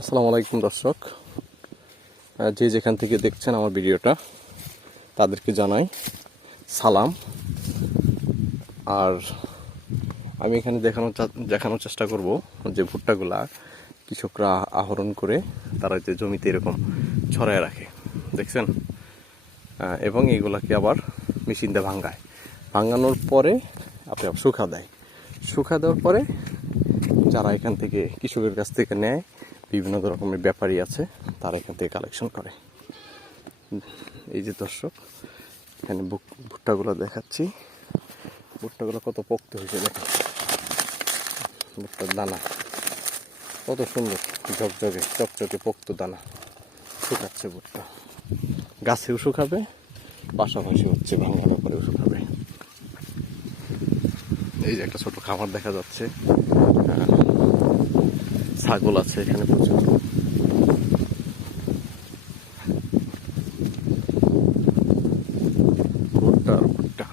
আসসালামু আলাইকুম দর্শক, যে যেখান থেকে দেখছেন আমার ভিডিওটা তাদেরকে জানাই সালাম। আর আমি এখানে দেখানোর চেষ্টা করব যে ভুট্টাগুলা কৃষকরা আহরণ করে তারা যে জমিতে এরকম ছড়ায় রাখে, দেখছেন। এবং এগুলাকে আবার মেশিন দিয়ে ভাঙানোর পরে আপনি শুকা দেয়। শুকা দেওয়ার পরে যারা এখান থেকে কৃষকের কাছ থেকে নেয়, বিভিন্ন রকমের ব্যাপারী আছে, তারা এখান থেকে কালেকশন করে। এই যে দর্শক, এখানে ভুট্টাগুলো দেখাচ্ছি। ভুট্টাগুলো কত পোক্ত হয়েছে দেখেন, ভুট্টার দানা কত সুন্দর, ঝকঝকে চকচকে পোক্ত দানা। শুকাচ্ছে ভুট্টা, গাছেও শুকাবে, পাশাপাশি হচ্ছে ভাঙানোর পরেও শুকাবে। এই যে একটা ছোট খামার দেখা যাচ্ছে, ছাগল আছে এখানে প্রচুর। ভুট্টা আর ভুট্টা।